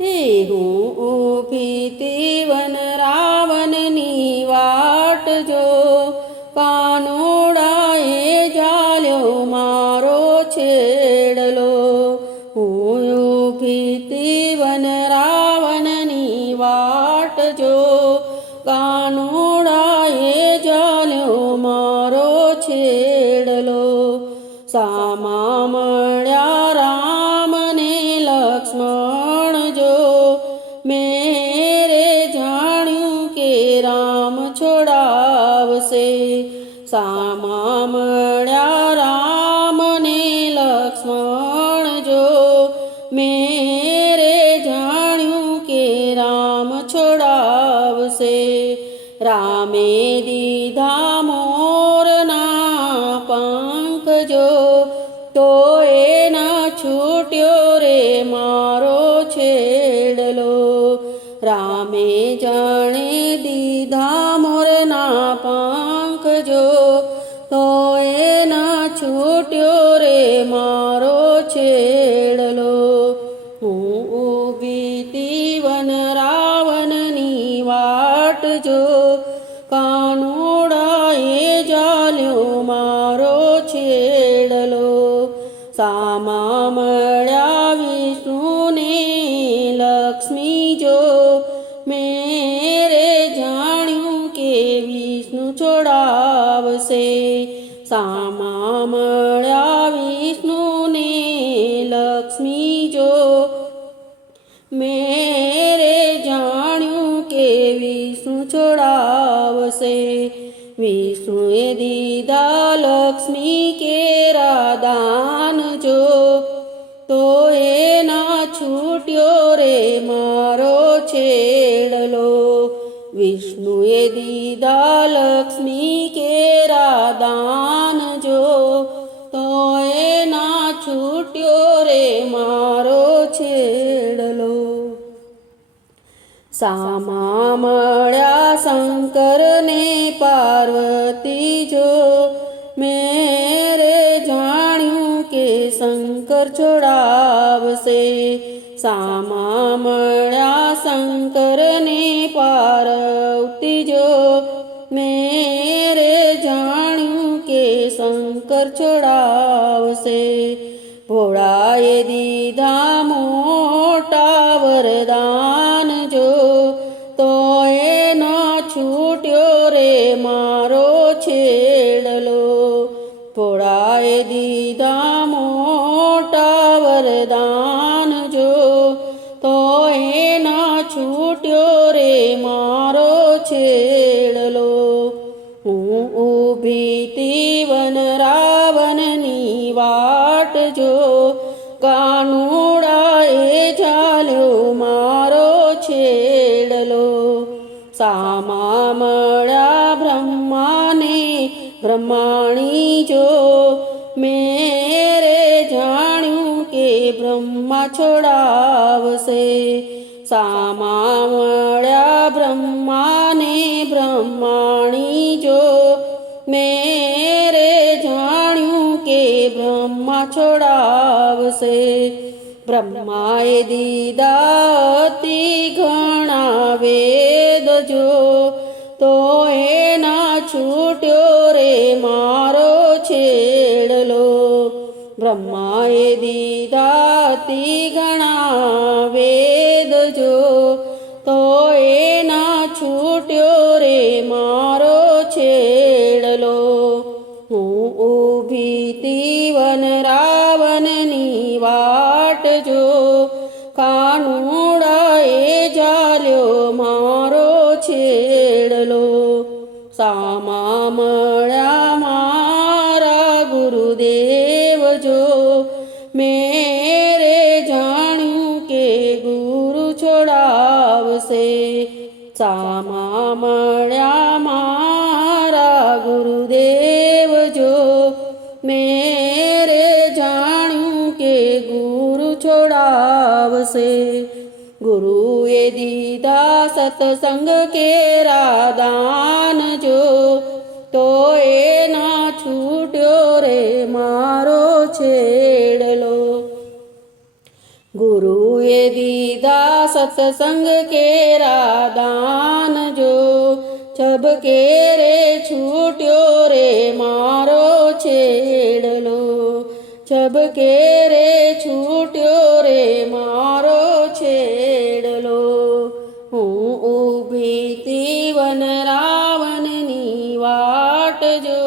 હે હું ઊભી તીવન રાવણની વાટ જો, કાનુડાએ જાલ્યો મારો છેડલો. હું ઊભી તીવન રાવણની વાટ જો, કાનુડાએ જાલ્યો મારો છેડલો. સામા મળ્યા રામ ને લક્ષ્મણ જો, મેરે જાણ્યું કે રામ છોડાવશે. સામા મળ્યા રામ ને લક્ષ્મણ જો, મેરે જાણ્યું કે રામ છોડાવશે. રામે દીધા મોરના પંખ જો, તો એના છૂટ્યો રે મારો છેડલો. રામે જાણે દીધા મોરના પંખ જો, તો એના છૂટ્યો રે મારો છેડલો. હું ઊભી તીવન રાવણની વાટ જો, કાનુડાએ જાલ્યો મારો છેડલો. સામા મળ્યા વિષ્ણુ ને લક્ષ્મી જો, મેરે જાણ્યું કે વિષ્ણુ છોડાવશે. સામા મળ્યા વિષ્ણુ ને લક્ષ્મી જો, મેરે જાણ્યું કે વિષ્ણુ છોડાવશે. વિષ્ણુએ દીધા લક્ષ્મી કેરા દાન જો, તો એના છૂટ્યો રે મારો છેડલો. વિષ્ણુએ દીધા લક્ષ્મી કેરા દાન જો, તો એના છૂટ્યો રે મારો છેડલો. સામા મળ્યા શંકર ને પાર્વતી જો, મેરે જાણ્યું કે શંકર છોડાવશે. સામા મળ્યા શંકર ને પાર્વતી જો, મેરે જાણ્યું કે શંકર છોડાવશે. ભોળાએ દીધા મોટા વરદાન જો, તો એનો છૂટ્યો રે મારો છેડલો. ભોળાએ દીધા મોટા વરદાન જો, તો એનો છૂટ્યો રે મારો છેડલો. હું ઊભી તીવન રાવણની વાટ જો, કાનુડાએ જાલ્યો મારો છેડલો. સામા મળ્યા બ્રહ્માને બ્રહ્માણી જો, મેરે જાણ્યું કે બ્રહ્મા છોડાવશે. સામા મળ્યા બ્રહ્માને બ્રહ્માણી જો, મેરે જાણ્યું કે બ્રહ્મા છોડાવશે. બ્રહ્માએ દીધા અતિ ઘણા વેદ જો, તો એના છૂટ્યો રે મારો છેડલો. બ્રહ્માએ દીધા અતિ ઘણા વેદ જો, તો એના છૂટ્યો રે મારો છેડલો. હું ઊભી તીવન રાવણની વાટ જો, કાનુડાએ જાલ્યો મારો છેડલો. સામા મળ્યા મારા ગુરુદેવ જો, મેરે જાણ્યું કે ગુરુ છોડાવશે. સામા મળ્યા મારા ગુરુદેવ જો, મેરે જાણ્યું કે ગુરુ છોડાવશે. ગુરુએ દીધા સત્સંગ કેરા દાન જો, તો એના છૂટ્યો રે મારો છેડલો. ગુરુએ દીધા સત્સંગ કેરા દાન જો છબકે રે છૂટ્યો રે મારો છેડલો છબકે રે છૂટ્યો રે મારો છેડલો હું ઊભી તી વન રાવણની વાટ જો